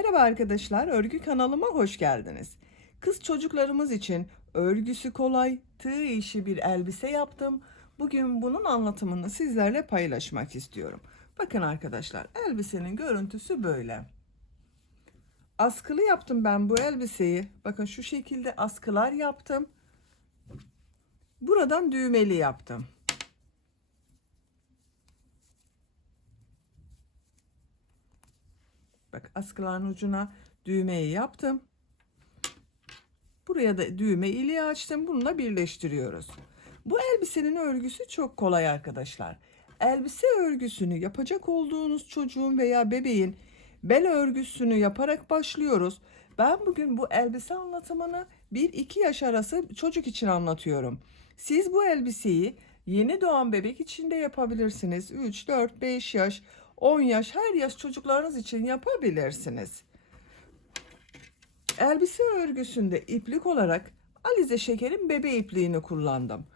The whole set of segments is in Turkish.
Merhaba arkadaşlar, örgü kanalıma hoş geldiniz. Kız çocuklarımız için örgüsü kolay, tığ işi bir elbise yaptım. Bugün bunun anlatımını sizlerle paylaşmak istiyorum. Bakın arkadaşlar, elbisenin görüntüsü böyle. Askılı yaptım ben bu elbiseyi. Bakın şu şekilde askılar yaptım. Buradan düğmeli yaptım. Bak, askıların ucuna düğmeyi yaptım. Buraya da düğme iliği açtım. Bununla birleştiriyoruz. Bu elbisenin örgüsü çok kolay arkadaşlar. Elbise örgüsünü yapacak olduğunuz çocuğun veya bebeğin bel örgüsünü yaparak başlıyoruz. Ben bugün bu elbise anlatımını 1-2 yaş arası çocuk için anlatıyorum. Siz bu elbiseyi yeni doğan bebek için de yapabilirsiniz. 3, 4, 5 yaş, 10 yaş, her yaş çocuklarınız için yapabilirsiniz. Elbise örgüsünde iplik olarak Alize Şeker'in bebe ipliğini kullandım.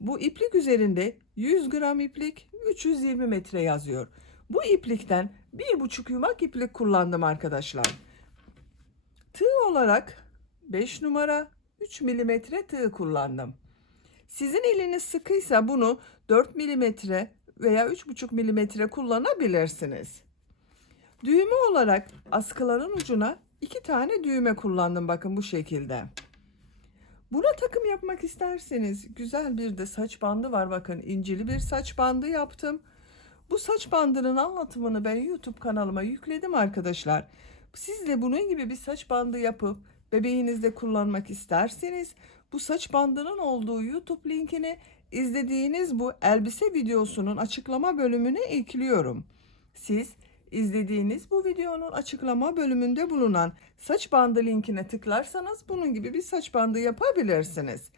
Bu iplik üzerinde 100 gram iplik, 320 metre yazıyor. Bu iplikten 1,5 yumak iplik kullandım arkadaşlar. Tığ olarak 5 numara 3 milimetre tığ kullandım. Sizin eliniz sıkıysa bunu 4 milimetre veya 3,5 milimetre kullanabilirsiniz. Düğme olarak askıların ucuna 2 tane düğme kullandım, bakın bu şekilde. Buna takım yapmak isterseniz güzel bir de saç bandı var, bakın incili bir saç bandı yaptım. Bu saç bandının anlatımını ben YouTube kanalıma yükledim arkadaşlar. Siz de bunun gibi bir saç bandı yapıp bebeğinizde kullanmak isterseniz bu saç bandının olduğu YouTube linkini izlediğiniz bu elbise videosunun açıklama bölümüne ekliyorum. Siz izlediğiniz bu videonun açıklama bölümünde bulunan saç bandı linkine tıklarsanız bunun gibi bir saç bandı yapabilirsiniz.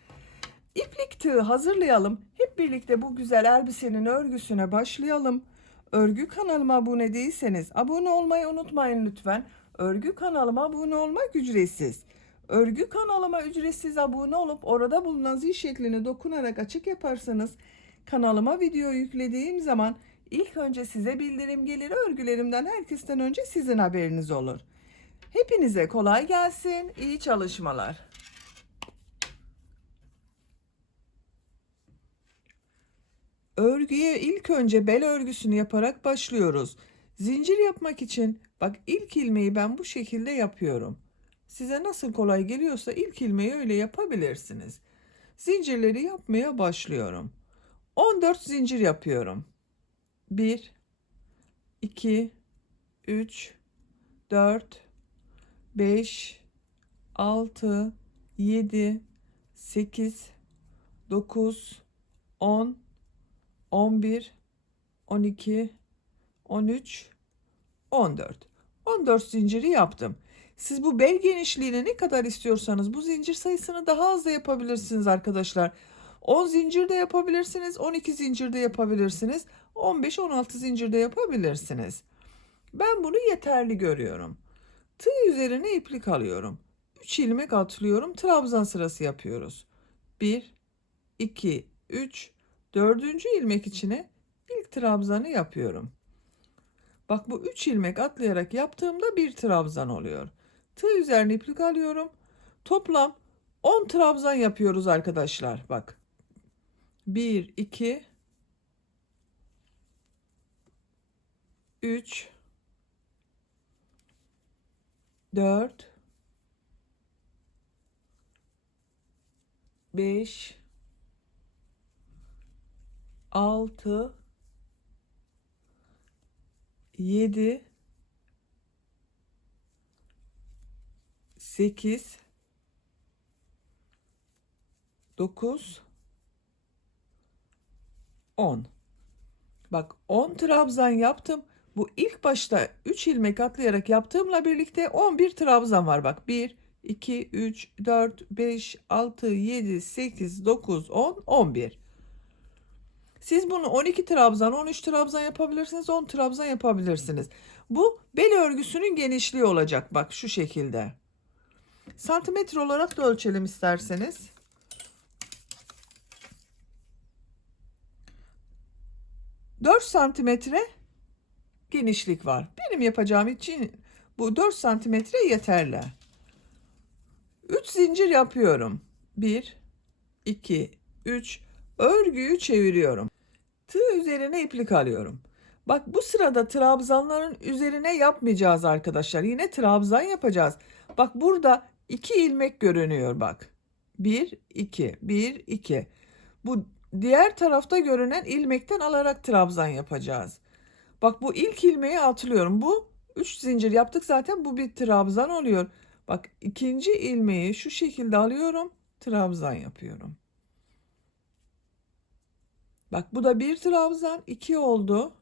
İplik tığı hazırlayalım. Hep birlikte bu güzel elbisenin örgüsüne başlayalım. Örgü kanalıma abone değilseniz abone olmayı unutmayın lütfen. Örgü kanalıma abone olmak ücretsiz. Örgü kanalıma ücretsiz abone olup orada bulunan zil şeklini dokunarak açık yaparsanız kanalıma video yüklediğim zaman ilk önce size bildirim gelir. Örgülerimden herkesten önce sizin haberiniz olur. Hepinize kolay gelsin. İyi çalışmalar. Örgüye ilk önce bel örgüsünü yaparak başlıyoruz. Zincir yapmak için bak, ilk ilmeği ben bu şekilde yapıyorum. Size nasıl kolay geliyorsa ilk ilmeği öyle yapabilirsiniz. Zincirleri yapmaya başlıyorum. 14 zincir yapıyorum. 1, 2, 3, 4, 5, 6, 7, 8, 9, 10, 11, 12, 13, 14. 14 zinciri yaptım. Siz bu bel genişliğine ne kadar istiyorsanız bu zincir sayısını daha az da yapabilirsiniz arkadaşlar. 10 zincir de yapabilirsiniz, 12 zincir de yapabilirsiniz, 15-16 zincir de yapabilirsiniz. Ben bunu yeterli görüyorum. Tığ üzerine iplik alıyorum. 3 ilmek atlıyorum, trabzan sırası yapıyoruz. 1, 2, 3, 4. ilmek içine ilk trabzanı yapıyorum. Bak, bu 3 ilmek atlayarak yaptığımda bir trabzan oluyor. Tığ üzerine iplik alıyorum. Toplam 10 trabzan yapıyoruz arkadaşlar. Bak. 1, 2, 3, 4, 5, 6, 7, 8, 9, 10. Bak, 10 trabzan yaptım. Bu ilk başta 3 ilmek atlayarak yaptığımla birlikte 11 trabzan var. Bak, 1, 2, 3, 4, 5, 6, 7, 8, 9, 10, 11. Siz bunu 12 trabzan, 13 trabzan yapabilirsiniz, 10 trabzan yapabilirsiniz. Bu bel örgüsünün genişliği olacak. Bak, şu şekilde. Santimetre olarak da ölçelim isterseniz. 4 santimetre genişlik var. Benim yapacağım için Bu 4 santimetre yeterli. 3 zincir yapıyorum. 1, 2, 3. Örgüyü çeviriyorum. Tığ üzerine iplik alıyorum. Bak bu sırada trabzanların üzerine yapmayacağız arkadaşlar. Yine trabzan yapacağız. Bak burada 2 ilmek görünüyor bak. 1, 2, 1, 2. Bu diğer tarafta görünen ilmekten alarak trabzan yapacağız. Bak bu ilk ilmeği atlıyorum. Bu 3 zincir yaptık zaten, bu bir trabzan oluyor. Bak ikinci ilmeği şu şekilde alıyorum. Trabzan yapıyorum. Bak bu da bir trabzan, 2 oldu.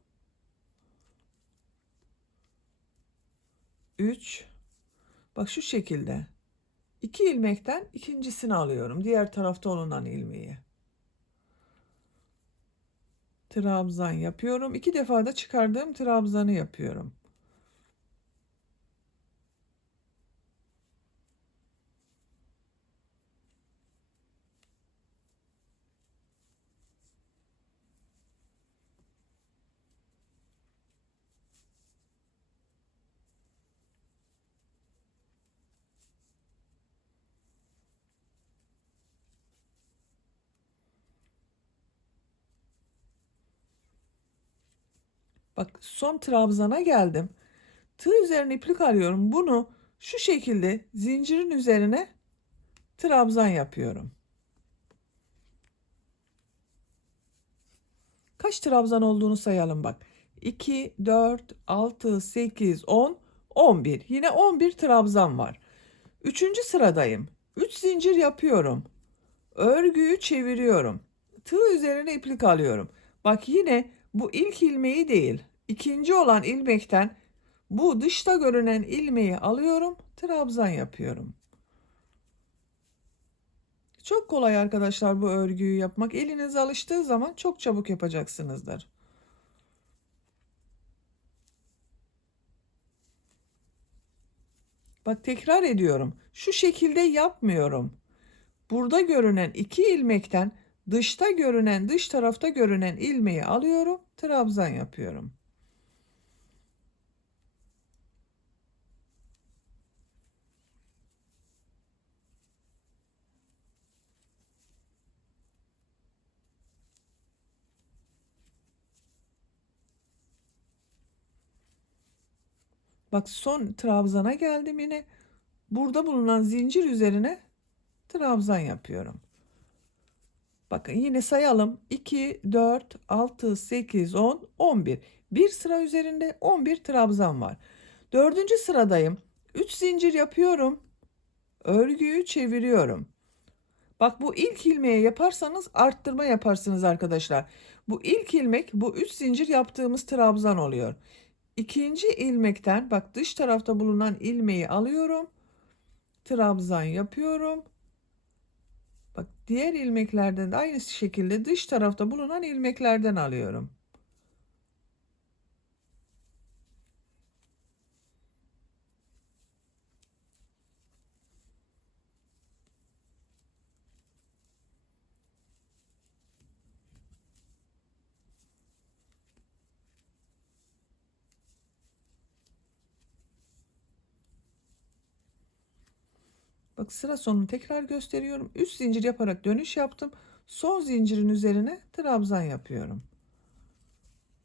3. Bak şu şekilde. 2 ilmekten ikincisini alıyorum. Diğer tarafta olunan ilmeği. Trabzan yapıyorum. 2 defa da çıkardığım trabzanı yapıyorum. Bak son trabzana geldim. Tığ üzerine iplik alıyorum. Bunu şu şekilde zincirin üzerine trabzan yapıyorum. Kaç trabzan olduğunu sayalım bak. 2, 4, 6, 8, 10, 11. Yine 11 trabzan var. Üçüncü sıradayım. 3 zincir yapıyorum. Örgüyü çeviriyorum. Tığ üzerine iplik alıyorum. Bak yine bu ilk ilmeği değil, ikinci olan ilmekten bu dışta görünen ilmeği alıyorum. Trabzan yapıyorum. Çok kolay arkadaşlar bu örgüyü yapmak. Eliniz alıştığı zaman çok çabuk yapacaksınızdır. Bak tekrar ediyorum. Şu şekilde yapmıyorum. Burada görünen iki ilmekten dışta görünen, dış tarafta görünen ilmeği alıyorum. Trabzan yapıyorum. Bak son trabzana geldim yine. Burada bulunan zincir üzerine trabzan yapıyorum. Bakın yine sayalım. 2, 4, 6, 8, 10, 11. Bir sıra üzerinde 11 trabzan var. Dördüncü sıradayım. 3 zincir yapıyorum. Örgüyü çeviriyorum. Bak bu ilk ilmeği yaparsanız arttırma yaparsınız arkadaşlar. Bu ilk ilmek, bu 3 zincir yaptığımız trabzan oluyor. İkinci ilmekten bak dış tarafta bulunan ilmeği alıyorum. Trabzan yapıyorum. Bak diğer ilmeklerden de aynı şekilde dış tarafta bulunan ilmeklerden alıyorum. Bak sıra sonunu tekrar gösteriyorum. 3 zincir yaparak dönüş yaptım. Son zincirin üzerine trabzan yapıyorum.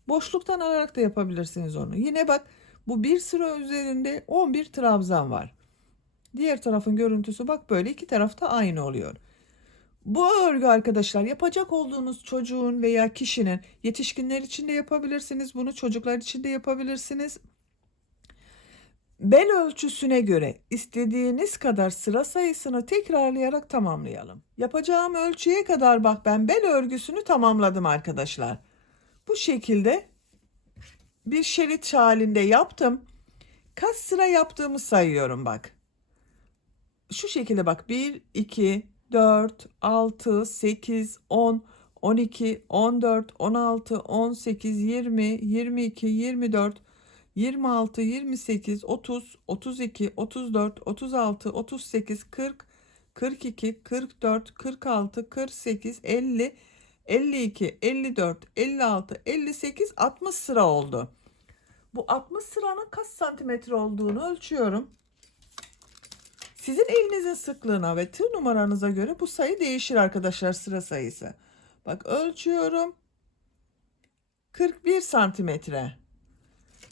Boşluktan alarak da yapabilirsiniz onu. Yine bak bu bir sıra üzerinde 11 trabzan var. Diğer tarafın görüntüsü bak böyle, iki tarafta aynı oluyor. Bu örgü arkadaşlar yapacak olduğunuz çocuğun veya kişinin, yetişkinler için de yapabilirsiniz. Bunu çocuklar için de yapabilirsiniz. Bel ölçüsüne göre istediğiniz kadar sıra sayısını tekrarlayarak tamamlayalım. Yapacağım ölçüye kadar bak ben bel örgüsünü tamamladım arkadaşlar. Bu şekilde bir şerit halinde yaptım. Kaç sıra yaptığımı sayıyorum bak. Şu şekilde bak 1, 2, 4, 6, 8, 10, 12, 14, 16, 18, 20, 22, 24, 26, 28, 30, 32, 34, 36, 38, 40, 42, 44, 46, 48, 50, 52, 54, 56, 58, 60 sıra oldu. Bu 60 sıranın kaç santimetre olduğunu ölçüyorum. Sizin elinizin sıklığına ve tığ numaranıza göre bu sayı değişir arkadaşlar, sıra sayısı. Bak ölçüyorum. 41 santimetre.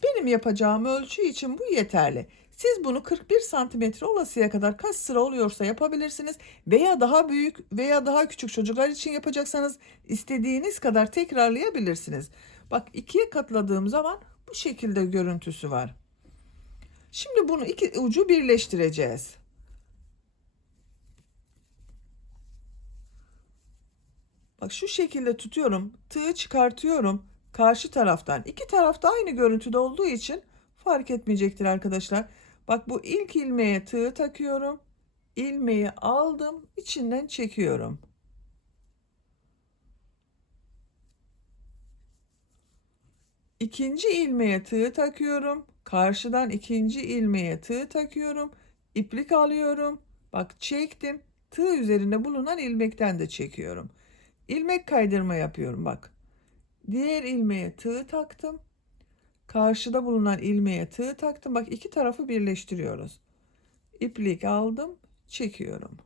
Benim yapacağım ölçü için bu yeterli. Siz bunu 41 santimetre olasıya kadar kaç sıra oluyorsa yapabilirsiniz. Veya daha büyük veya daha küçük çocuklar için yapacaksanız istediğiniz kadar tekrarlayabilirsiniz. Bak ikiye katladığım zaman bu şekilde görüntüsü var. Şimdi bunu iki ucu birleştireceğiz. Bak şu şekilde tutuyorum. Tığı çıkartıyorum. Karşı taraftan. İki tarafta aynı görüntüde olduğu için fark etmeyecektir arkadaşlar. Bak bu ilk ilmeğe tığı takıyorum. İlmeği aldım. İçinden çekiyorum. İkinci ilmeğe tığı takıyorum. Karşıdan ikinci ilmeğe tığı takıyorum. İplik alıyorum. Bak çektim. Tığ üzerinde bulunan ilmekten de çekiyorum. İlmek kaydırma yapıyorum bak. Diğer ilmeğe tığ taktım. Karşıda bulunan ilmeğe tığ taktım. Bak iki tarafı birleştiriyoruz. İplik aldım, çekiyorum.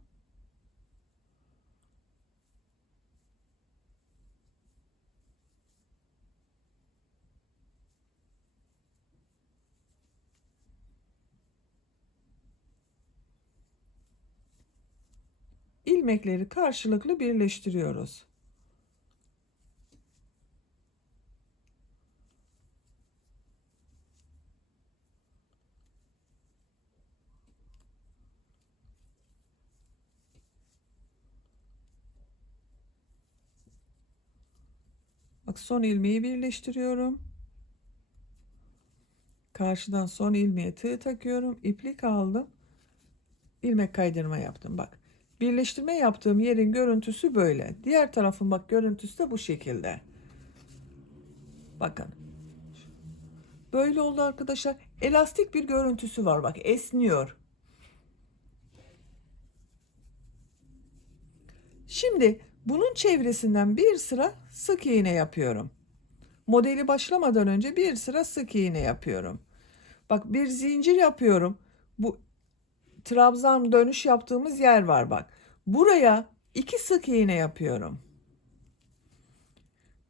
İlmekleri karşılıklı birleştiriyoruz. Bak son ilmeği birleştiriyorum. Karşıdan son ilmeğe tığ takıyorum. İplik aldım. İlmek kaydırma yaptım bak. Birleştirme yaptığım yerin görüntüsü böyle. Diğer tarafın bak görüntüsü de bu şekilde. Bakın. Böyle oldu arkadaşlar. Elastik bir görüntüsü var bak, esniyor. Şimdi bunun çevresinden bir sıra sık iğne yapıyorum. Modeli başlamadan önce bir sıra sık iğne yapıyorum. Bak bir zincir yapıyorum. Bu trabzan dönüş yaptığımız yer var bak. Buraya 2 sık iğne yapıyorum.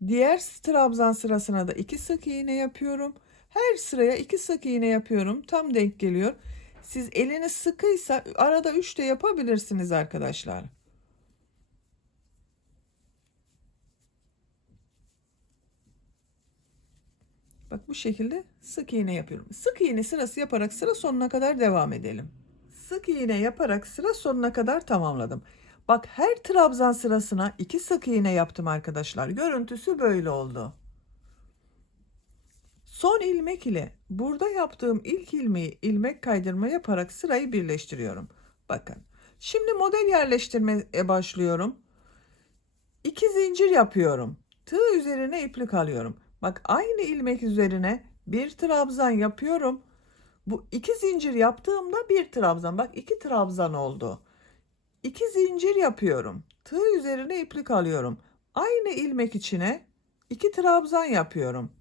Diğer trabzan sırasına da 2 sık iğne yapıyorum. Her sıraya 2 sık iğne yapıyorum. Tam denk geliyor. Siz eliniz sıkıysa arada 3 de yapabilirsiniz arkadaşlar. Bak bu şekilde sık iğne yapıyorum. Sık iğne sırası yaparak sıra sonuna kadar devam edelim. Sık iğne yaparak sıra sonuna kadar tamamladım. Bak her trabzan sırasına 2 sık iğne yaptım arkadaşlar. Görüntüsü böyle oldu. Son ilmek ile burada yaptığım ilk ilmeği ilmek kaydırma yaparak sırayı birleştiriyorum. Bakın. Şimdi model yerleştirmeye başlıyorum. 2 zincir yapıyorum. Tığ üzerine iplik alıyorum. Bak aynı ilmek üzerine bir trabzan yapıyorum. Bu 2 zincir yaptığımda bir trabzan. Bak 2 trabzan oldu. 2 zincir yapıyorum. Tığ üzerine iplik alıyorum. Aynı ilmek içine 2 trabzan yapıyorum.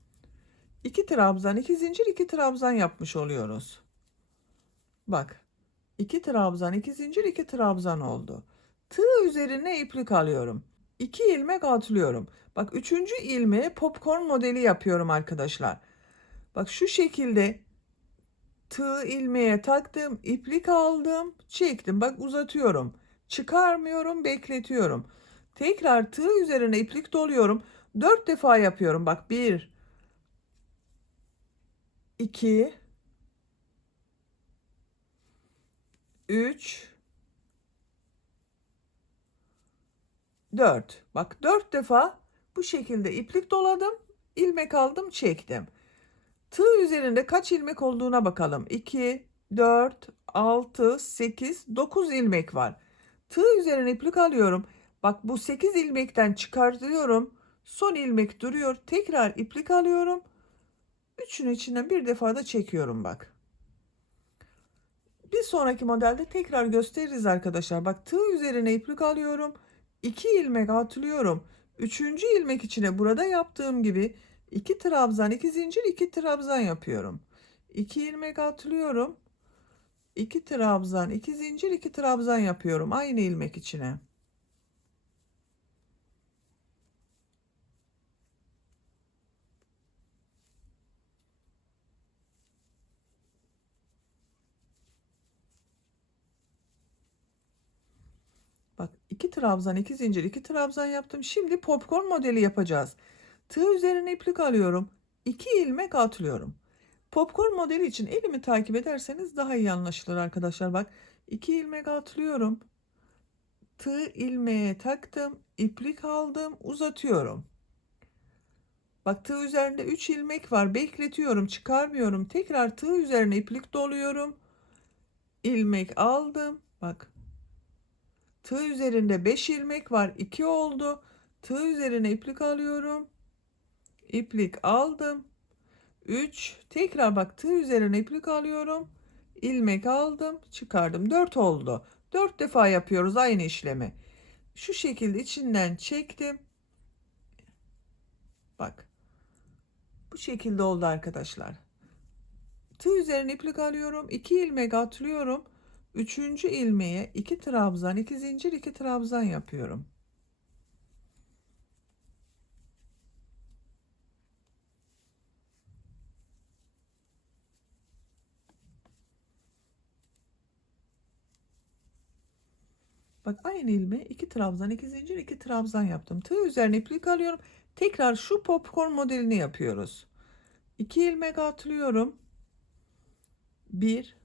2 trabzan, 2 zincir, 2 trabzan yapmış oluyoruz. Bak 2 trabzan, 2 zincir, 2 trabzan oldu. Tığ üzerine iplik alıyorum. 2 ilmek atlıyorum. Bak 3. ilmeğe popcorn modeli yapıyorum arkadaşlar. Bak şu şekilde tığ ilmeğe taktım, iplik aldım, çektim. Bak uzatıyorum. Çıkarmıyorum, bekletiyorum. Tekrar tığ üzerine iplik doluyorum. 4 defa yapıyorum. Bak 1 2 3 4. Bak 4 defa bu şekilde iplik doladım, ilmek aldım, çektim. Tığ üzerinde kaç ilmek olduğuna bakalım. 2, 4, 6, 8, 9 ilmek var. Tığ üzerine iplik alıyorum. Bak bu 8 ilmekten çıkartıyorum. Son ilmek duruyor. Tekrar iplik alıyorum. Üçünü içinden bir defa da çekiyorum bak. Bir sonraki modelde tekrar gösteririz arkadaşlar. Bak tığ üzerine iplik alıyorum. 2 ilmek atlıyorum. Üçüncü ilmek içine burada yaptığım gibi 2 trabzan, 2 zincir, 2 trabzan yapıyorum. 2 ilmek atlıyorum. 2 trabzan, 2 zincir, 2 trabzan yapıyorum aynı ilmek içine. Bak 2 trabzan, 2 zincir, 2 trabzan yaptım. Şimdi popcorn modeli yapacağız. Tığ üzerine iplik alıyorum. 2 ilmek atlıyorum. Popcorn modeli için elimi takip ederseniz daha iyi anlaşılır arkadaşlar. Bak 2 ilmek atlıyorum. Tığ ilmeğe taktım. İplik aldım. Uzatıyorum. Bak tığ üzerinde 3 ilmek var. Bekletiyorum. Çıkarmıyorum. Tekrar tığ üzerine iplik doluyorum. İlmek aldım. Bak tığ üzerinde 5 ilmek var. 2 oldu. Tığ üzerine iplik alıyorum. İplik aldım. 3. Tekrar bak tığ üzerine iplik alıyorum. İlmek aldım. Çıkardım. 4 oldu. 4 defa yapıyoruz aynı işlemi. Şu şekilde içinden çektim. Bak. Bu şekilde oldu arkadaşlar. Tığ üzerine iplik alıyorum. 2 ilmek atlıyorum. Üçüncü ilmeğe 2 trabzan, 2 zincir, 2 trabzan yapıyorum. Bak aynı ilmeğe 2 trabzan, 2 zincir, 2 trabzan yaptım. Tığ üzerine iplik alıyorum. Tekrar şu popcorn modelini yapıyoruz. 2 ilmek atlıyorum. 1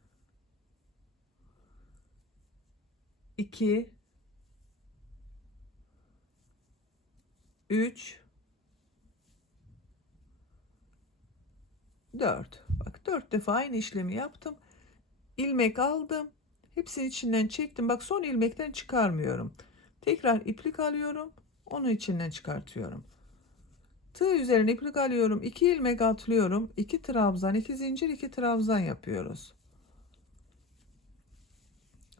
2 3 4. Bak 4 defa aynı işlemi yaptım. İlmek aldım. Hepsini içinden çektim. Bak son ilmekten çıkarmıyorum. Tekrar iplik alıyorum. Onu içinden çıkartıyorum. Tığ üzerine iplik alıyorum. 2 ilmek atlıyorum. 2 trabzan, 2 zincir, 2 trabzan yapıyoruz.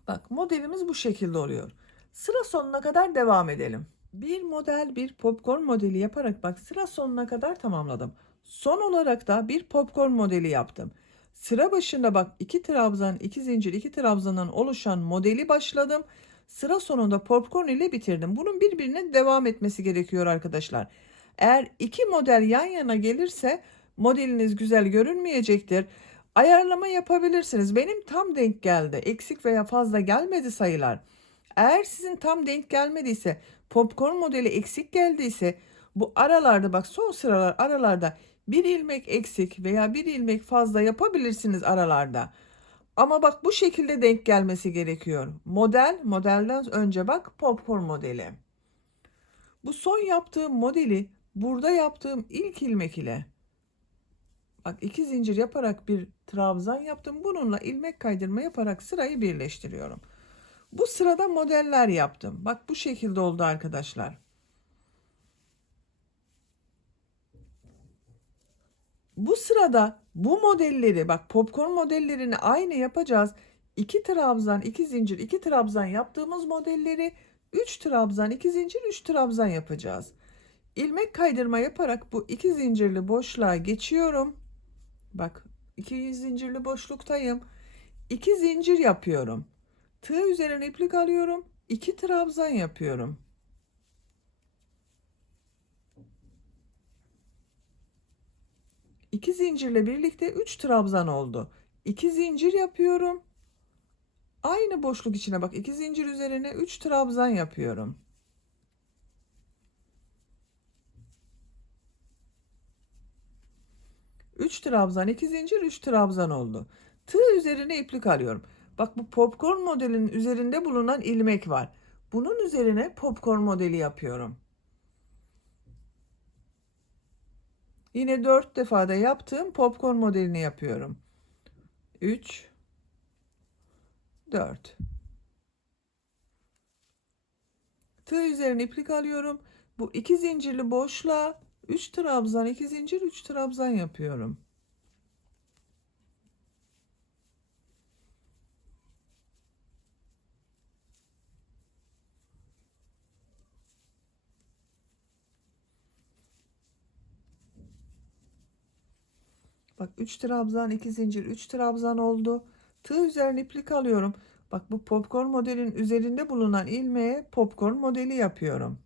Bak modelimiz bu şekilde oluyor. Sıra sonuna kadar devam edelim. Bir model, bir popcorn modeli yaparak bak sıra sonuna kadar tamamladım. Son olarak da bir popcorn modeli yaptım. Sıra başında bak 2 trabzan, 2 zincir, 2 trabzandan oluşan modeli başladım. Sıra sonunda popcorn ile bitirdim. Bunun birbirine devam etmesi gerekiyor arkadaşlar. Eğer iki model yan yana gelirse modeliniz güzel görünmeyecektir. Ayarlama yapabilirsiniz. Benim tam denk geldi. Eksik veya fazla gelmedi sayılar. Eğer sizin tam denk gelmediyse, popcorn modeli eksik geldiyse bu aralarda bak son sıralar aralarda bir ilmek eksik veya bir ilmek fazla yapabilirsiniz aralarda. Ama bak bu şekilde denk gelmesi gerekiyor. Modelden önce bak popcorn modeli. Bu son yaptığım modeli burada yaptığım ilk ilmek ile bak iki zincir yaparak bir trabzan yaptım. Bununla ilmek kaydırma yaparak sırayı birleştiriyorum. Bu sırada modeller yaptım. Bak bu şekilde oldu arkadaşlar. Bu sırada bu modelleri bak popcorn modellerini aynı yapacağız. 2 trabzan, 2 zincir, 2 trabzan yaptığımız modelleri 3 trabzan, 2 zincir, 3 trabzan yapacağız. İlmek kaydırma yaparak bu iki zincirli boşluğa geçiyorum. Bak iki zincirli boşluktayım. 2 zincir yapıyorum. Tığ üzerine iplik alıyorum. 2 trabzan yapıyorum. 2 zincirle birlikte 3 trabzan oldu. 2 zincir yapıyorum. Aynı boşluk içine bak 2 zincir üzerine 3 trabzan yapıyorum. Üç trabzan, 2 zincir, 3 trabzan oldu. Tığ üzerine iplik alıyorum. Bak bu popcorn modelinin üzerinde bulunan ilmek var. Bunun üzerine popcorn modeli yapıyorum. Yine 4 defada yaptığım popcorn modelini yapıyorum. 3 4. Tığ üzerine iplik alıyorum. Bu iki zincirli boşluğa 3 trabzan, 2 zincir, 3 trabzan yapıyorum. Bak 3 trabzan, 2 zincir, 3 trabzan oldu. Tığ üzerine iplik alıyorum. Bak bu popcorn modelin üzerinde bulunan ilmeğe popcorn modeli yapıyorum.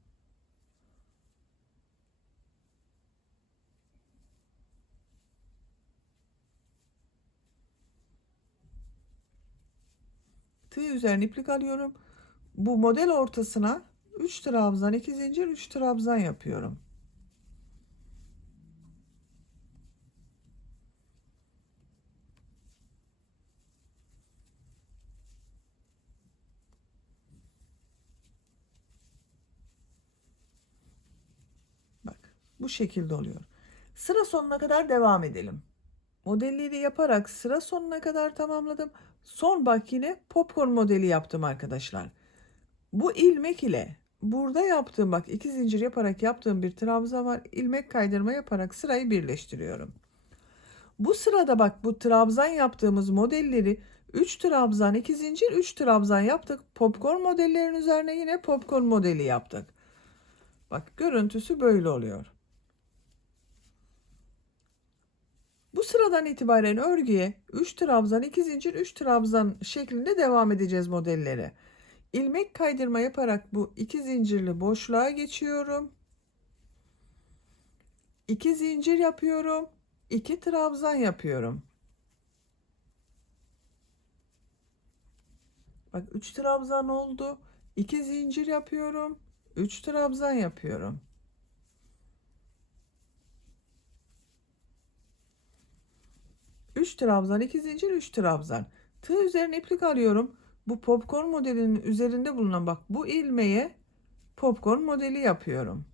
Tığ üzerine iplik alıyorum. Bu model ortasına 3 trabzan, 2 zincir, 3 trabzan yapıyorum. Bak bu şekilde oluyor. Sıra sonuna kadar devam edelim. Modelleri yaparak sıra sonuna kadar tamamladım. Son bak yine popcorn modeli yaptım arkadaşlar. Bu ilmek ile burada yaptığım bak 2 zincir yaparak yaptığım bir trabzan var. İlmek kaydırma yaparak sırayı birleştiriyorum. Bu sırada bak bu trabzan yaptığımız modelleri 3 trabzan 2 zincir 3 trabzan yaptık. Popcorn modellerin üzerine yine popcorn modeli yaptık. Bak görüntüsü böyle oluyor. Bu sıradan itibaren örgüye 3 trabzan 2 zincir 3 trabzan şeklinde devam edeceğiz modelleri. İlmek kaydırma yaparak bu 2 zincirli boşluğa geçiyorum. 2 zincir yapıyorum. 2 trabzan yapıyorum. Bak 3 trabzan oldu. 2 zincir yapıyorum. 3 trabzan yapıyorum. Üç trabzan, 2 zincir, 3 trabzan. Tığ üzerine iplik alıyorum. Bu popcorn modelinin üzerinde bulunan bak bu ilmeğe popcorn modeli yapıyorum.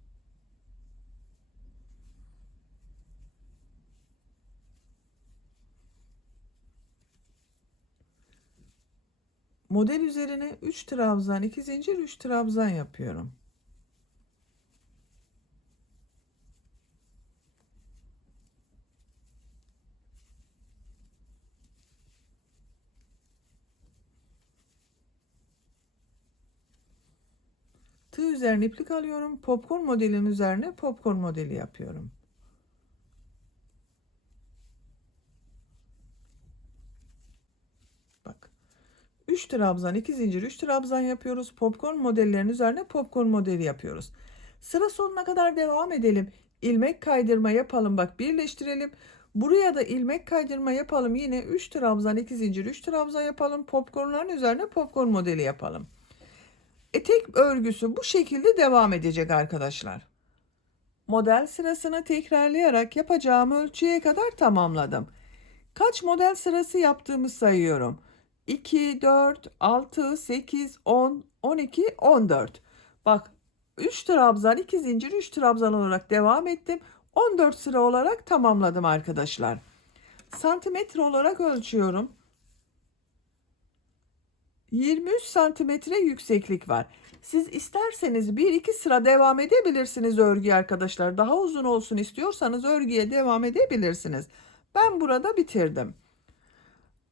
Model üzerine 3 trabzan, 2 zincir, 3 trabzan yapıyorum. Tığ üzerine iplik alıyorum. Popcorn modelin üzerine popcorn modeli yapıyorum. Bak. 3 trabzan, 2 zincir, 3 trabzan yapıyoruz. Popcorn modellerin üzerine popcorn modeli yapıyoruz. Sıra sonuna kadar devam edelim. İlmek kaydırma yapalım. Bak birleştirelim. Buraya da ilmek kaydırma yapalım. Yine 3 trabzan, 2 zincir, 3 trabzan yapalım. Popcornların üzerine popcorn modeli yapalım. Etek örgüsü bu şekilde devam edecek arkadaşlar. Model sırasını tekrarlayarak yapacağım ölçüye kadar tamamladım. Kaç model sırası yaptığımı sayıyorum. 2, 4, 6, 8, 10, 12, 14. Bak 3 trabzan, 2 zincir, 3 trabzan olarak devam ettim. 14 sıra olarak tamamladım arkadaşlar. Santimetre olarak ölçüyorum. 23 santimetre yükseklik var. Siz isterseniz 1-2 sıra devam edebilirsiniz örgüye arkadaşlar. Daha uzun olsun istiyorsanız örgüye devam edebilirsiniz. Ben burada bitirdim.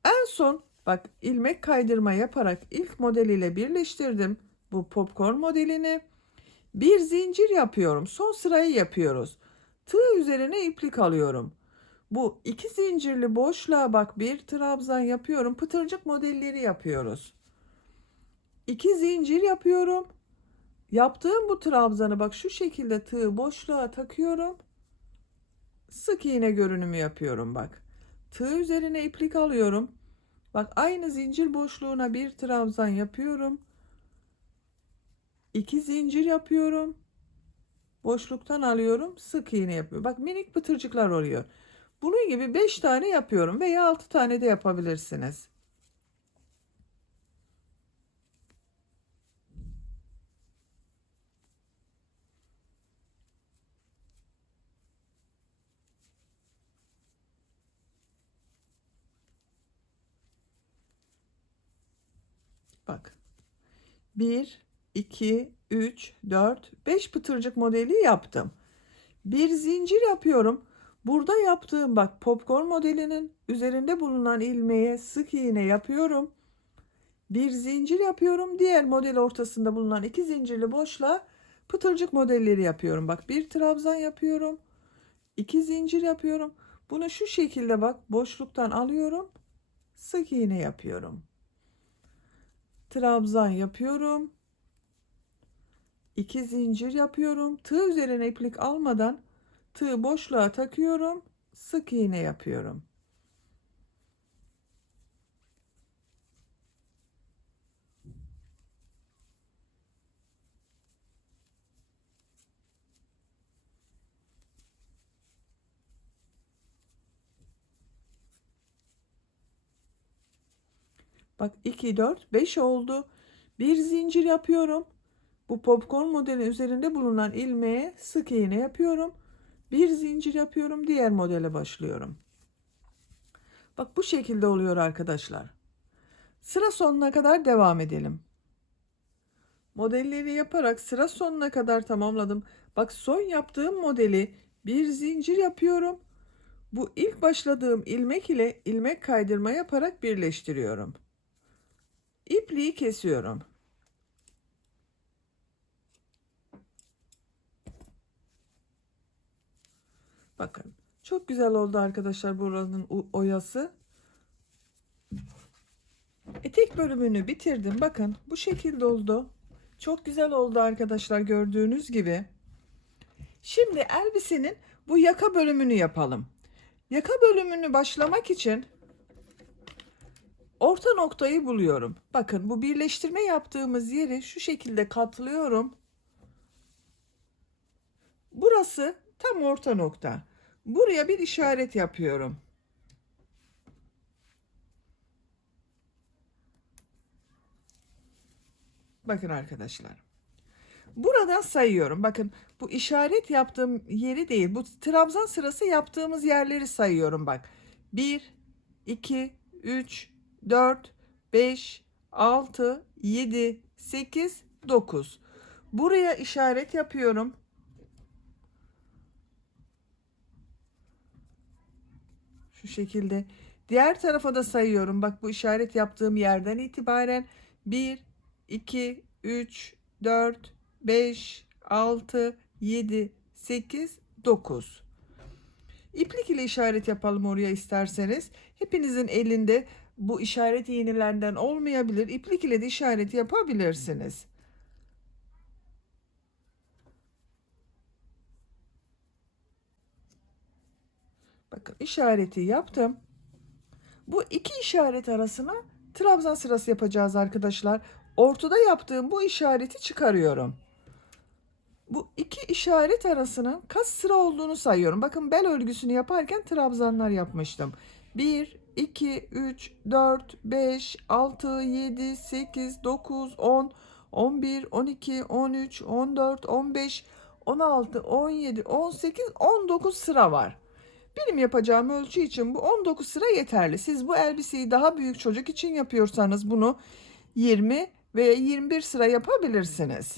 En son bak ilmek kaydırma yaparak ilk model ile birleştirdim. Bu popcorn modelini. Bir zincir yapıyorum. Son sırayı yapıyoruz. Tığ üzerine iplik alıyorum. Bu iki zincirli boşluğa bak bir trabzan yapıyorum. Pıtırcık modelleri yapıyoruz. 2 zincir yapıyorum. Yaptığım bu trabzanı bak şu şekilde tığı boşluğa takıyorum. Sık iğne görünümü yapıyorum bak. Tığ üzerine iplik alıyorum. Bak aynı zincir boşluğuna bir trabzan yapıyorum. 2 zincir yapıyorum. Boşluktan alıyorum. Sık iğne yapıyorum. Bak minik pıtırcıklar oluyor. Bunun gibi 5 tane yapıyorum veya 6 tane de yapabilirsiniz. Bak. 1, 2, 3, 4, 5 pıtırcık modeli yaptım. Bir zincir yapıyorum. Burada yaptığım bak popcorn modelinin üzerinde bulunan ilmeğe sık iğne yapıyorum. Bir zincir yapıyorum. Diğer model ortasında bulunan iki zincirli boşluğa pıtırcık modelleri yapıyorum. Bak bir trabzan yapıyorum. 2 zincir yapıyorum. Bunu şu şekilde bak boşluktan alıyorum. Sık iğne yapıyorum. Trabzan yapıyorum. 2 zincir yapıyorum. Tığ üzerine iplik almadan tığı boşluğa takıyorum. Sık iğne yapıyorum. Bak 2, 4, 5 oldu. Bir zincir yapıyorum. Bu popcorn modeli üzerinde bulunan ilmeğe sık iğne yapıyorum. Bir zincir yapıyorum. Diğer modele başlıyorum. Bak bu şekilde oluyor arkadaşlar. Sıra sonuna kadar devam edelim. Modelleri yaparak sıra sonuna kadar tamamladım. Bak son yaptığım modeli bir zincir yapıyorum. Bu ilk başladığım ilmek ile ilmek kaydırma yaparak birleştiriyorum. İpliği kesiyorum. Bakın çok güzel oldu arkadaşlar buranın oyası. Etek bölümünü bitirdim. Bakın bu şekilde oldu. Çok güzel oldu arkadaşlar gördüğünüz gibi. Şimdi elbisenin bu yaka bölümünü yapalım. Yaka bölümünü başlamak için orta noktayı buluyorum. Bakın bu birleştirme yaptığımız yeri şu şekilde katlıyorum. Burası tam orta nokta. Buraya bir işaret yapıyorum. Bakın arkadaşlar. Buradan sayıyorum. Bakın bu işaret yaptığım yeri değil. Bu trabzan sırası yaptığımız yerleri sayıyorum bak. 1, 2, 3, 4, 5, 6, 7, 8, 9. Buraya işaret yapıyorum. Şu şekilde. Diğer tarafa da sayıyorum. Bak bu işaret yaptığım yerden itibaren 1, 2, 3, 4, 5, 6, 7, 8, 9. İplik ile işaret yapalım oraya isterseniz. Hepinizin elinde bu işaret iğnelerinden olmayabilir. İplik ile de işaret yapabilirsiniz. Bakın işareti yaptım. Bu iki işaret arasına trabzan sırası yapacağız arkadaşlar. Ortada yaptığım bu işareti çıkarıyorum. Bu iki işaret arasının kaç sıra olduğunu sayıyorum. Bakın bel örgüsünü yaparken trabzanlar yapmıştım. 1, 2, 3, 4, 5, 6, 7, 8, 9, 10, 11, 12, 13, 14, 15, 16, 17, 18, 19 sıra var. Benim yapacağım ölçü için bu 19 sıra yeterli. Siz bu elbiseyi daha büyük çocuk için yapıyorsanız bunu 20 ve 21 sıra yapabilirsiniz.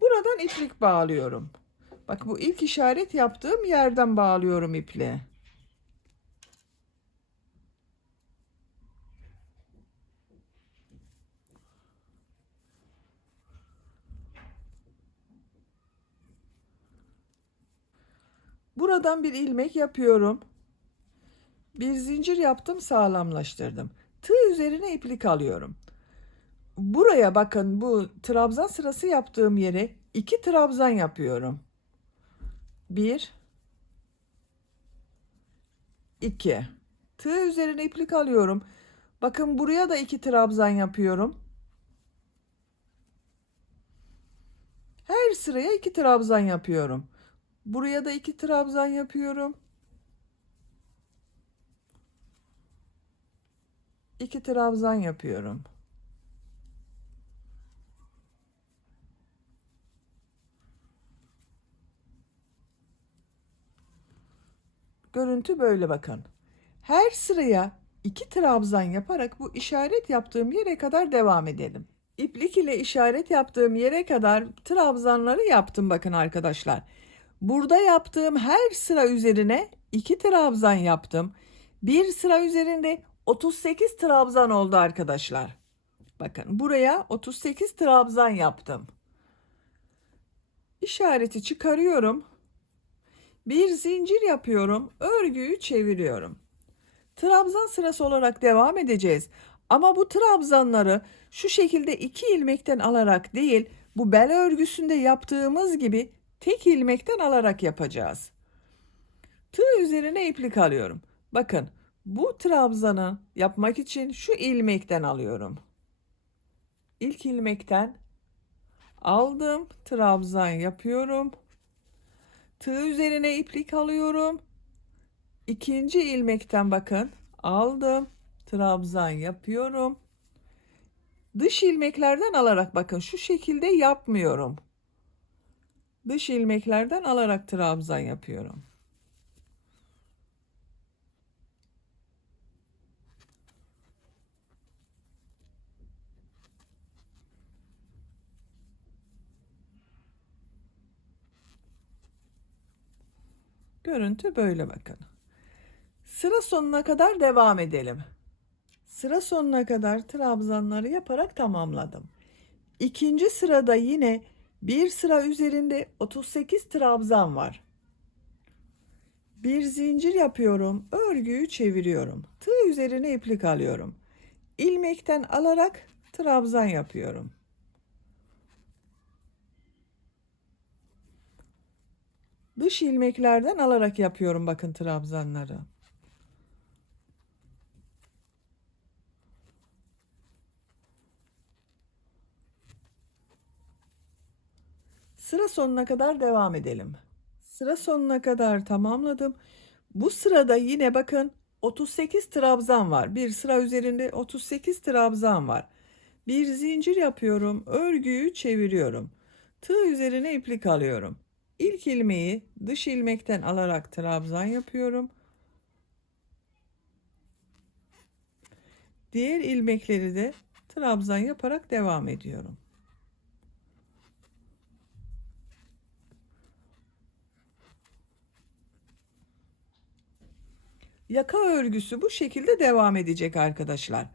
Buradan iplik bağlıyorum. Bak bu ilk işaret yaptığım yerden bağlıyorum ipliği. Buradan bir ilmek yapıyorum. Bir zincir yaptım, sağlamlaştırdım. Tığ üzerine iplik alıyorum. Buraya bakın bu trabzan sırası yaptığım yere 2 trabzan yapıyorum. 1, 2. Tığ üzerine iplik alıyorum. Bakın buraya da 2 trabzan yapıyorum. Her sıraya 2 trabzan yapıyorum. Buraya da 2 trabzan yapıyorum. 2 trabzan yapıyorum. Görüntü böyle bakın. Her sıraya 2 trabzan yaparak bu işaret yaptığım yere kadar devam edelim. İplik ile işaret yaptığım yere kadar trabzanları yaptım bakın arkadaşlar. Burada yaptığım her sıra üzerine 2 trabzan yaptım. Bir sıra üzerinde 38 trabzan oldu arkadaşlar. Bakın buraya 38 trabzan yaptım. İşareti çıkarıyorum. Bir zincir yapıyorum, örgüyü çeviriyorum. Trabzan sırası olarak devam edeceğiz. Ama bu trabzanları şu şekilde 2 ilmekten alarak değil, bu bel örgüsünde yaptığımız gibi tek ilmekten alarak yapacağız. Tığ üzerine iplik alıyorum. Bakın, bu trabzanı yapmak için şu ilmekten alıyorum. İlk ilmekten aldım, trabzan yapıyorum. Tığ üzerine iplik alıyorum. İkinci ilmekten bakın aldım, trabzan yapıyorum. Dış ilmeklerden alarak bakın şu şekilde yapmıyorum. Dış ilmeklerden alarak trabzan yapıyorum. Görüntü böyle bakın. Sıra sonuna kadar devam edelim. Sıra sonuna kadar trabzanları yaparak tamamladım. İkinci sırada yine bir sıra üzerinde 38 trabzan var. Bir zincir yapıyorum, örgüyü çeviriyorum. Tığ üzerine iplik alıyorum. İlmekten alarak trabzan yapıyorum. Dış ilmeklerden alarak yapıyorum bakın trabzanları. Sıra sonuna kadar devam edelim. Sıra sonuna kadar tamamladım. Bu sırada yine bakın 38 trabzan var. Bir sıra üzerinde 38 trabzan var. Bir zincir yapıyorum, örgüyü çeviriyorum. Tığ üzerine iplik alıyorum. İlk ilmeği dış ilmekten alarak trabzan yapıyorum. Diğer ilmekleri de trabzan yaparak devam ediyorum. Yaka örgüsü bu şekilde devam edecek arkadaşlar.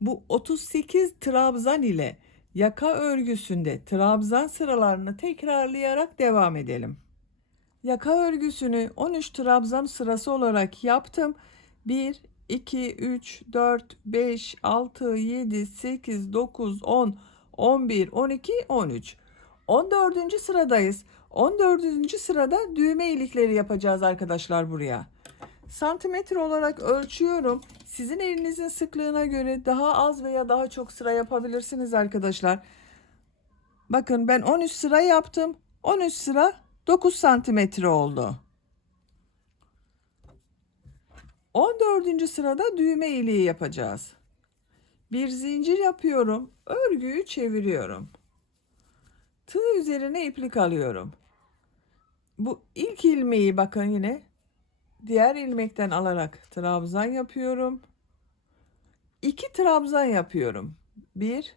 Bu 38 trabzan ile yaka örgüsünde trabzan sıralarını tekrarlayarak devam edelim. Yaka örgüsünü 13 trabzan sırası olarak yaptım. 1, 2, 3, 4, 5, 6, 7, 8, 9, 10, 11, 12, 13. 14. sıradayız. 14. sırada düğme ilikleri yapacağız arkadaşlar buraya. Santimetre olarak ölçüyorum. Sizin elinizin sıklığına göre daha az veya daha çok sıra yapabilirsiniz arkadaşlar. Bakın ben 13 sıra yaptım. 13 sıra 9 santimetre oldu. 14. sırada düğme iliği yapacağız. Bir zincir yapıyorum. Örgüyü çeviriyorum. Tığ üzerine iplik alıyorum. Bu ilk ilmeği bakın yine diğer ilmekten alarak trabzan yapıyorum. 2 trabzan yapıyorum. Bir,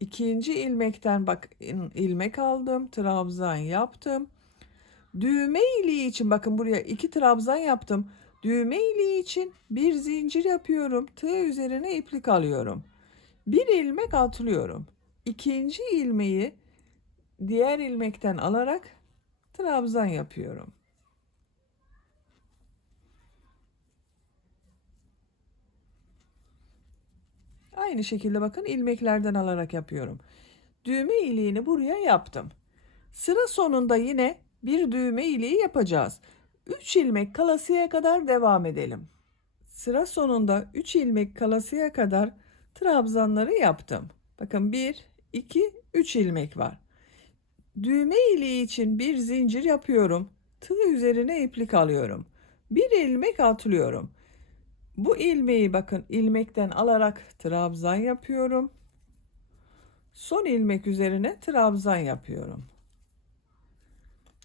ikinci ilmekten bak ilmek aldım, trabzan yaptım. Düğme iliği için bakın buraya 2 trabzan yaptım. Düğme iliği için bir zincir yapıyorum. Tığ üzerine iplik alıyorum. Bir ilmek atlıyorum. İkinci ilmeği diğer ilmekten alarak trabzan yapıyorum. Aynı şekilde bakın ilmeklerden alarak yapıyorum. Düğme iliğini buraya yaptım. Sıra sonunda yine bir düğme iliği yapacağız. 3 ilmek kalasıya kadar devam edelim. Sıra sonunda 3 ilmek kalasıya kadar trabzanları yaptım. Bakın 1, 2, 3 ilmek var. Düğme iliği için bir zincir yapıyorum. Tığ üzerine iplik alıyorum. Bir ilmek atlıyorum. Bu ilmeği bakın ilmekten alarak trabzan yapıyorum. Son ilmek üzerine trabzan yapıyorum.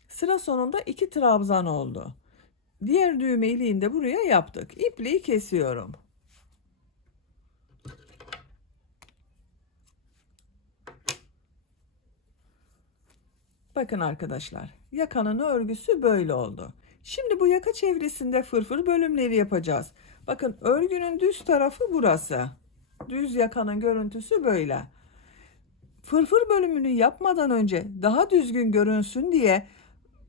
Sıra sonunda 2 trabzan oldu. Diğer düğme iliğini de buraya yaptık. İpliği kesiyorum. Bakın arkadaşlar, yakanın örgüsü böyle oldu. Şimdi bu yaka çevresinde fırfır bölümleri yapacağız. Bakın örgünün düz tarafı burası. Düz yakanın görüntüsü böyle. Fırfır bölümünü yapmadan önce daha düzgün görünsün diye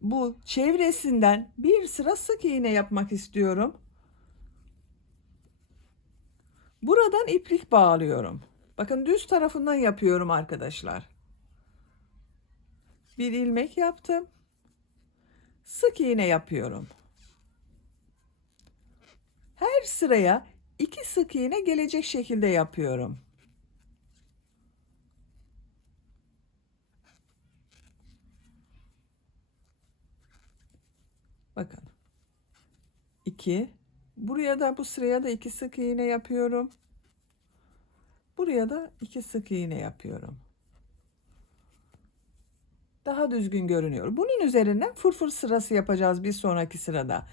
bu çevresinden bir sıra sık iğne yapmak istiyorum. Buradan iplik bağlıyorum. Bakın düz tarafından yapıyorum arkadaşlar. Bir ilmek yaptım. Sık iğne yapıyorum. Her sıraya 2 sık iğne gelecek şekilde yapıyorum. Bakın. 2. Buraya da bu sıraya da 2 sık iğne yapıyorum. Buraya da 2 sık iğne yapıyorum. Daha düzgün görünüyor. Bunun üzerinden fırfır sırası yapacağız bir sonraki sırada.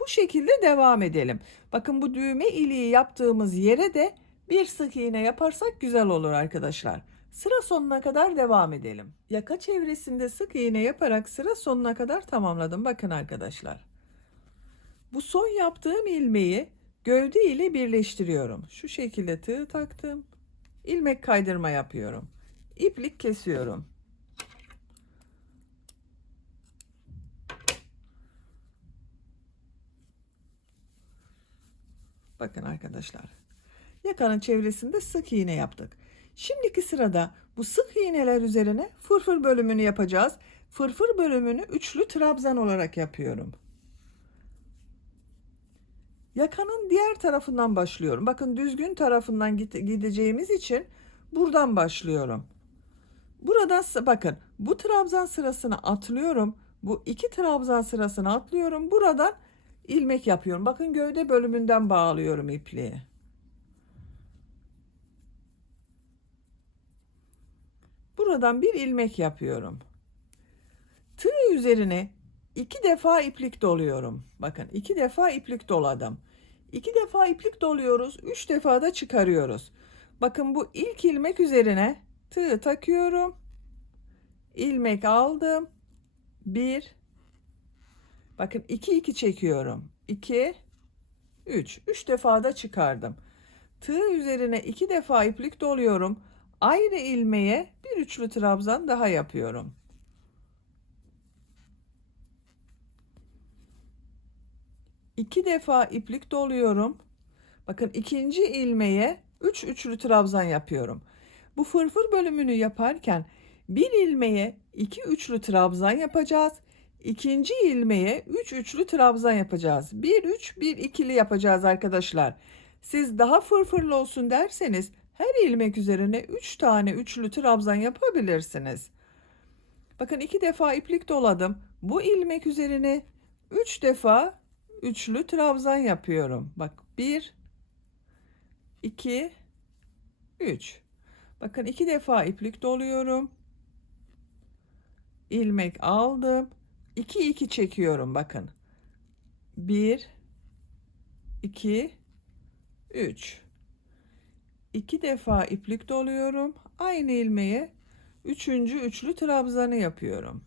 Bu şekilde devam edelim. Bakın bu düğme iliği yaptığımız yere de bir sık iğne yaparsak güzel olur arkadaşlar. Sıra sonuna kadar devam edelim. Yaka çevresinde sık iğne yaparak sıra sonuna kadar tamamladım. Bakın arkadaşlar. Bu son yaptığım ilmeği gövde ile birleştiriyorum. Şu şekilde tığ taktım. İlmek kaydırma yapıyorum. İplik kesiyorum. Bakın arkadaşlar. Yakanın çevresinde sık iğne yaptık. Şimdiki sırada bu sık iğneler üzerine fırfır bölümünü yapacağız. Fırfır bölümünü üçlü trabzan olarak yapıyorum. Yakanın diğer tarafından başlıyorum. Bakın düzgün tarafından gideceğimiz için buradan başlıyorum. Buradan bakın bu trabzan sırasını atlıyorum. Bu 2 trabzan sırasını atlıyorum. Buradan ilmek yapıyorum. Bakın gövde bölümünden bağlıyorum ipliği. Buradan bir ilmek yapıyorum. Tığ üzerine 2 defa iplik doluyorum. Bakın 2 defa iplik doladım. 2 defa iplik doluyoruz. 3 defa da çıkarıyoruz. Bakın bu ilk ilmek üzerine tığ takıyorum. İlmek aldım. 1. Bakın 2 2 çekiyorum. 2 3. 3 defa da çıkardım. Tığ üzerine 2 defa iplik doluyorum. Aynı ilmeğe bir üçlü trabzan daha yapıyorum. İki defa iplik doluyorum. Bakın ikinci ilmeğe 3 üçlü trabzan yapıyorum. Bu fırfır bölümünü yaparken bir ilmeğe 2 üçlü trabzan yapacağız. İkinci ilmeğe 3 üçlü trabzan yapacağız. 1 3 1 ikili yapacağız arkadaşlar. Siz daha fırfırlı olsun derseniz her ilmek üzerine 3 tane üçlü trabzan yapabilirsiniz. Bakın 2 defa iplik doladım. Bu ilmek üzerine 3 defa üçlü trabzan yapıyorum. Bak 1 2 3. Bakın 2 defa iplik doluyorum. İlmek aldım. 2 2 çekiyorum bakın. 1 2 3. 2 defa iplik doluyorum. Aynı ilmeğe üçüncü üçlü trabzanı yapıyorum.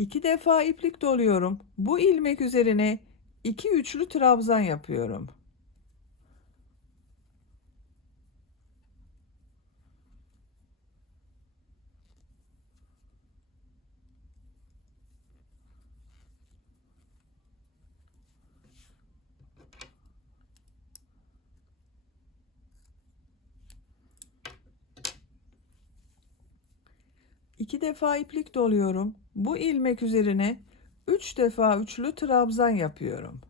2 defa iplik doluyorum. Bu ilmek üzerine 2 üçlü trabzan yapıyorum. İki defa iplik doluyorum. Bu ilmek üzerine 3 defa üçlü trabzan yapıyorum.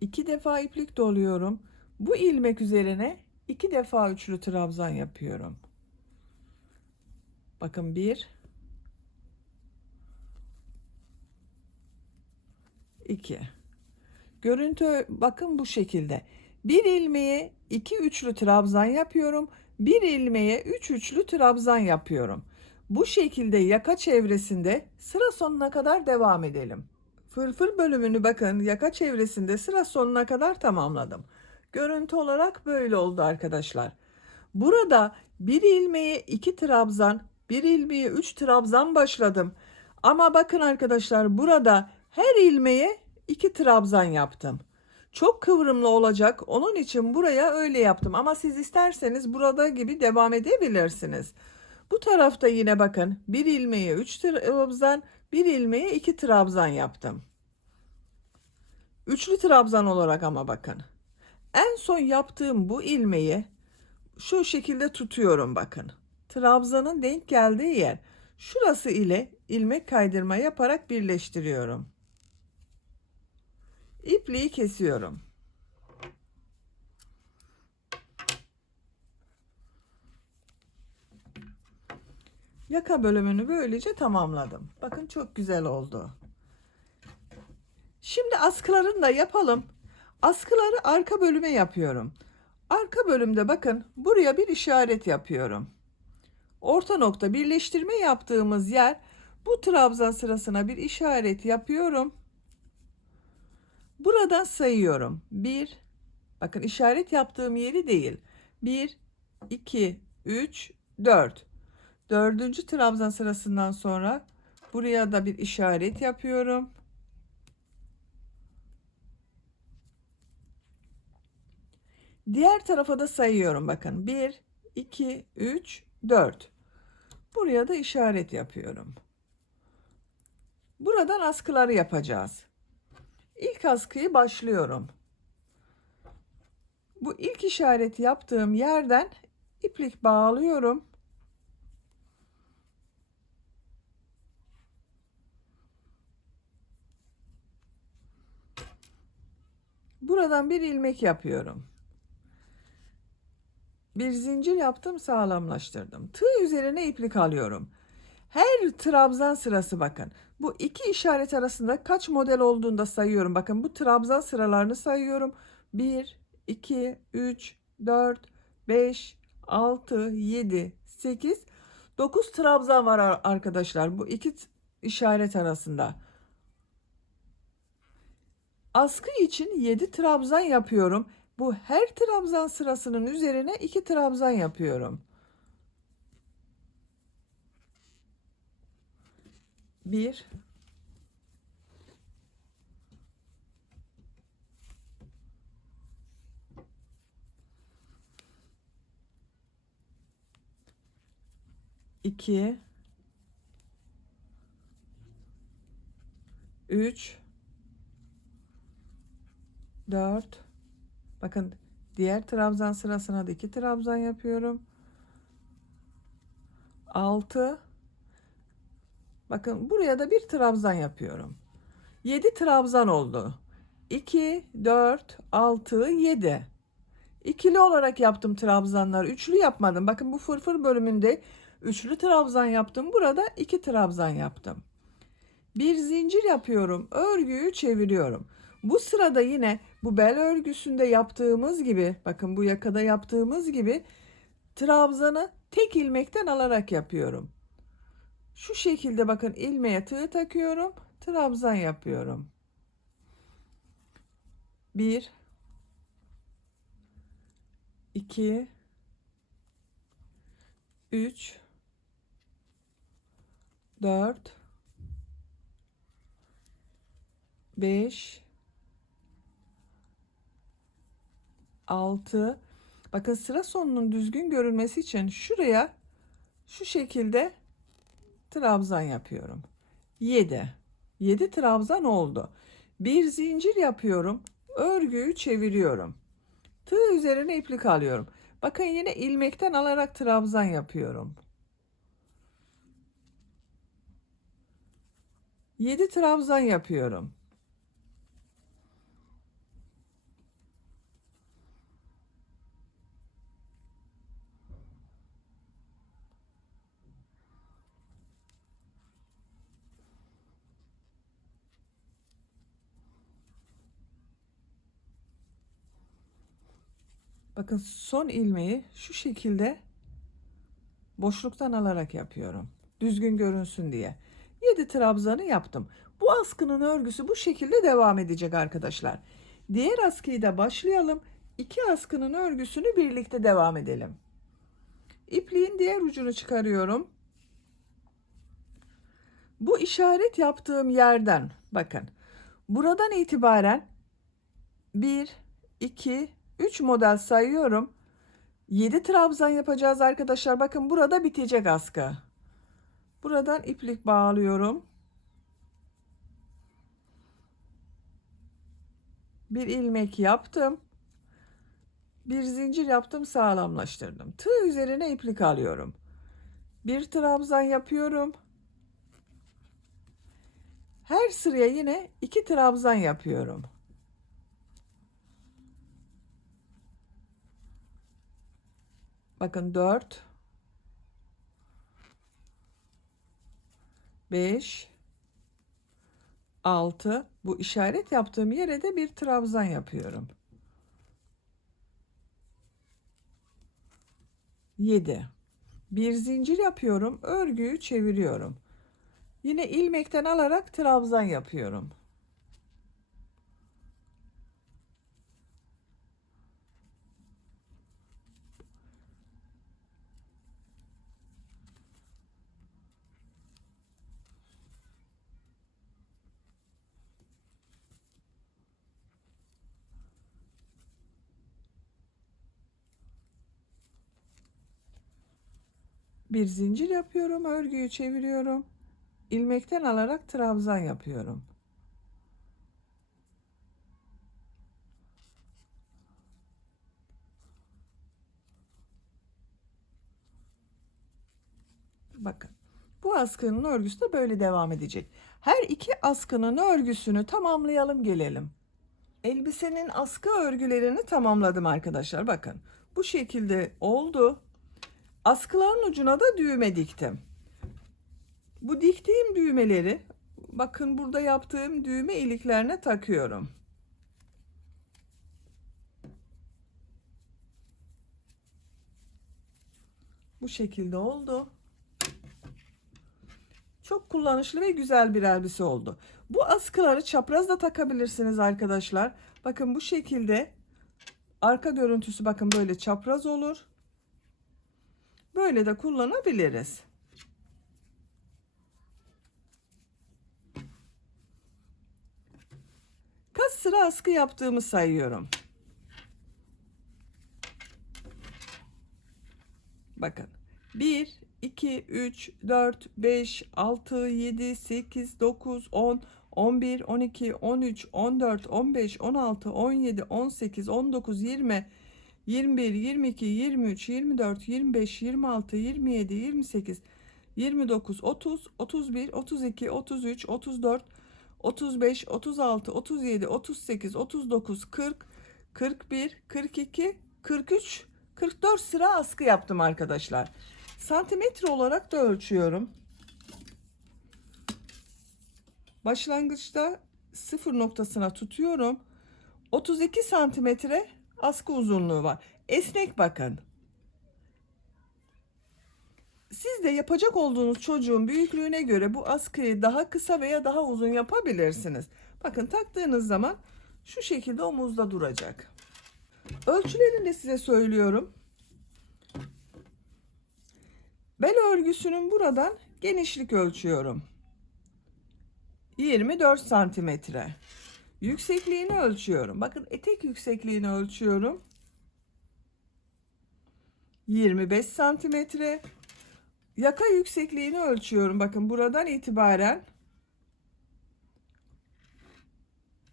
İki defa iplik doluyorum. Bu ilmek üzerine 2 defa üçlü trabzan yapıyorum. Bakın 1 2. Görüntü bakın bu şekilde. Bir ilmeğe 2 üçlü trabzan yapıyorum. Bir ilmeğe 3 üçlü trabzan yapıyorum. Bu şekilde yaka çevresinde sıra sonuna kadar devam edelim. Fırfır bölümünü bakın yaka çevresinde sıra sonuna kadar tamamladım. Görüntü olarak böyle oldu arkadaşlar. Burada bir ilmeğe 2 trabzan, bir ilmeğe 3 trabzan başladım. Ama bakın arkadaşlar burada her ilmeğe 2 trabzan yaptım. Çok kıvrımlı olacak. Onun için buraya öyle yaptım. Ama siz isterseniz burada gibi devam edebilirsiniz. Bu tarafta yine bakın bir ilmeğe 3 trabzan, bir ilmeğe 2 trabzan yaptım. Üçlü trabzan olarak ama bakın. En son yaptığım bu ilmeği şu şekilde tutuyorum bakın. Trabzanın denk geldiği yer. Şurası ile ilmek kaydırma yaparak birleştiriyorum. İpliği kesiyorum. Yaka bölümünü böylece tamamladım. Bakın çok güzel oldu. Şimdi askılarını da yapalım. Askıları arka bölüme yapıyorum. Arka bölümde bakın buraya bir işaret yapıyorum. Orta nokta birleştirme yaptığımız yer, bu trabzan sırasına bir işaret yapıyorum. Buradan sayıyorum. 1, bakın işaret yaptığım yeri değil. 1, 2, 3, 4. Dördüncü trabzan sırasından sonra buraya da bir işaret yapıyorum. Diğer tarafa da sayıyorum bakın. 1, 2, 3, 4. Buraya da işaret yapıyorum. Buradan askıları yapacağız. İlk askıyı başlıyorum. Bu ilk işareti yaptığım yerden iplik bağlıyorum. Buradan bir ilmek yapıyorum. Bir zincir yaptım, sağlamlaştırdım. Tığ üzerine iplik alıyorum. Her trabzan sırası bakın. Bu iki işaret arasında kaç model olduğunda sayıyorum. Bakın bu trabzan sıralarını sayıyorum. 1, 2, 3, 4, 5, 6, 7, 8, 9 trabzan var arkadaşlar. Bu iki işaret arasında. Askı için 7 trabzan yapıyorum. Bu her trabzan sırasının üzerine 2 trabzan yapıyorum. 1, 2, 3, 4. Bakın diğer trabzan sırasına da 2 trabzan yapıyorum. 6. Bakın buraya da bir trabzan yapıyorum. 7 trabzan oldu. 2, 4, 6, 7. İkili olarak yaptım trabzanlar. Üçlü yapmadım. Bakın bu fırfır bölümünde üçlü trabzan yaptım. Burada 2 trabzan yaptım. Bir zincir yapıyorum. Örgüyü çeviriyorum. Bu sırada yine bu bel örgüsünde yaptığımız gibi, bakın bu yakada yaptığımız gibi trabzanı tek ilmekten alarak yapıyorum. Şu şekilde bakın ilmeğe tığ takıyorum. Trabzan yapıyorum. 1, 2, 3, 4, 5, 6. Bakın sıra sonunun düzgün görülmesi için şuraya şu şekilde trabzan yapıyorum. 7. 7 trabzan oldu. Bir zincir yapıyorum. Örgüyü çeviriyorum. Tığ üzerine iplik alıyorum. Bakın yine ilmekten alarak trabzan yapıyorum. 7 trabzan yapıyorum. Bakın son ilmeği şu şekilde boşluktan alarak yapıyorum. Düzgün görünsün diye. 7 trabzanı yaptım. Bu askının örgüsü bu şekilde devam edecek arkadaşlar. Diğer askıyı da başlayalım. İki askının örgüsünü birlikte devam edelim. İpliğin diğer ucunu çıkarıyorum. Bu işaret yaptığım yerden bakın. Buradan itibaren 1, 2, 3 model sayıyorum. 7 trabzan yapacağız arkadaşlar. Bakın burada bitecek askı. Buradan iplik bağlıyorum. Bir ilmek yaptım. Bir zincir yaptım, sağlamlaştırdım. Tığ üzerine iplik alıyorum. Bir trabzan yapıyorum. Her sıraya yine 2 trabzan yapıyorum. Bakın 4, 5, 6. Bu işaret yaptığım yere de bir trabzan yapıyorum. 7. Bir zincir yapıyorum, örgüyü çeviriyorum. Yine ilmekten alarak trabzan yapıyorum. Bir zincir yapıyorum, örgüyü çeviriyorum. İlmekten alarak trabzan yapıyorum. Bakın. Bu askının örgüsü de böyle devam edecek. Her iki askının örgüsünü tamamlayalım gelelim. Elbisenin askı örgülerini tamamladım arkadaşlar. Bakın. Bu şekilde oldu. Askıların ucuna da düğme diktim. Bu diktiğim düğmeleri bakın burada yaptığım düğme iliklerine takıyorum. Bu şekilde oldu. Çok kullanışlı ve güzel bir elbise oldu. Bu askıları çapraz da takabilirsiniz arkadaşlar. Bakın bu şekilde arka görüntüsü bakın böyle çapraz olur. Böyle de kullanabiliriz. Kaç sıra askı yaptığımı sayıyorum. Bakın 1, 2, 3, 4, 5, 6, 7, 8, 9, 10, 11, 12, 13, 14, 15, 16, 17, 18, 19, 20, 21, 22, 23, 24, 25, 26, 27, 28, 29, 30, 31, 32, 33, 34, 35, 36, 37, 38, 39, 40, 41, 42, 43, 44 sıra askı yaptım arkadaşlar. Santimetre olarak da ölçüyorum. Başlangıçta sıfır noktasına tutuyorum. 32 santimetre askı uzunluğu var. Esnek bakın. Siz de yapacak olduğunuz çocuğun büyüklüğüne göre bu askıyı daha kısa veya daha uzun yapabilirsiniz. Bakın taktığınız zaman şu şekilde omuzda duracak. Ölçülerini de size söylüyorum. Bel örgüsünün buradan genişlik ölçüyorum. 24 santimetre. Yüksekliğini ölçüyorum. Bakın etek yüksekliğini ölçüyorum. 25 santimetre. Yaka yüksekliğini ölçüyorum. Bakın buradan itibaren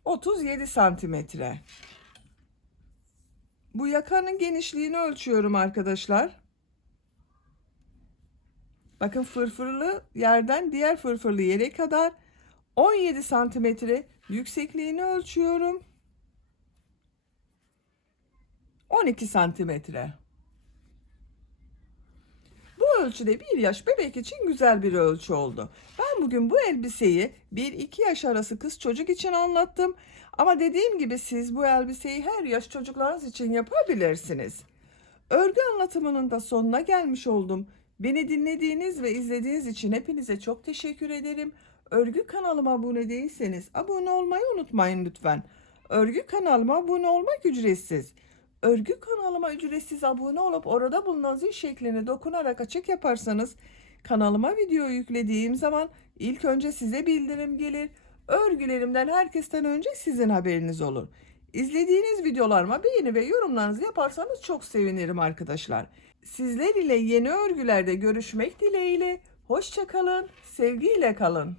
37 santimetre. Bu yakanın genişliğini ölçüyorum arkadaşlar. Bakın fırfırlı yerden diğer fırfırlı yere kadar 17 santimetre yüksekliğini ölçüyorum. 12 santimetre. Bu ölçüde 1 yaş bebek için güzel bir ölçü oldu. Ben bugün bu elbiseyi 1-2 yaş arası kız çocuk için anlattım. Ama dediğim gibi siz bu elbiseyi her yaş çocuklarınız için yapabilirsiniz. Örgü anlatımının da sonuna gelmiş oldum. Beni dinlediğiniz ve izlediğiniz için hepinize çok teşekkür ederim. Örgü kanalıma abone değilseniz abone olmayı unutmayın lütfen. Örgü kanalıma abone olmak ücretsiz. Örgü kanalıma ücretsiz abone olup orada bulunan zil şeklini dokunarak açık yaparsanız kanalıma video yüklediğim zaman ilk önce size bildirim gelir. Örgülerimden herkesten önce sizin haberiniz olur. İzlediğiniz videolarıma beğeni ve yorumlarınızı yaparsanız çok sevinirim arkadaşlar. Sizler ile yeni örgülerde görüşmek dileğiyle. Hoşça kalın, sevgiyle kalın.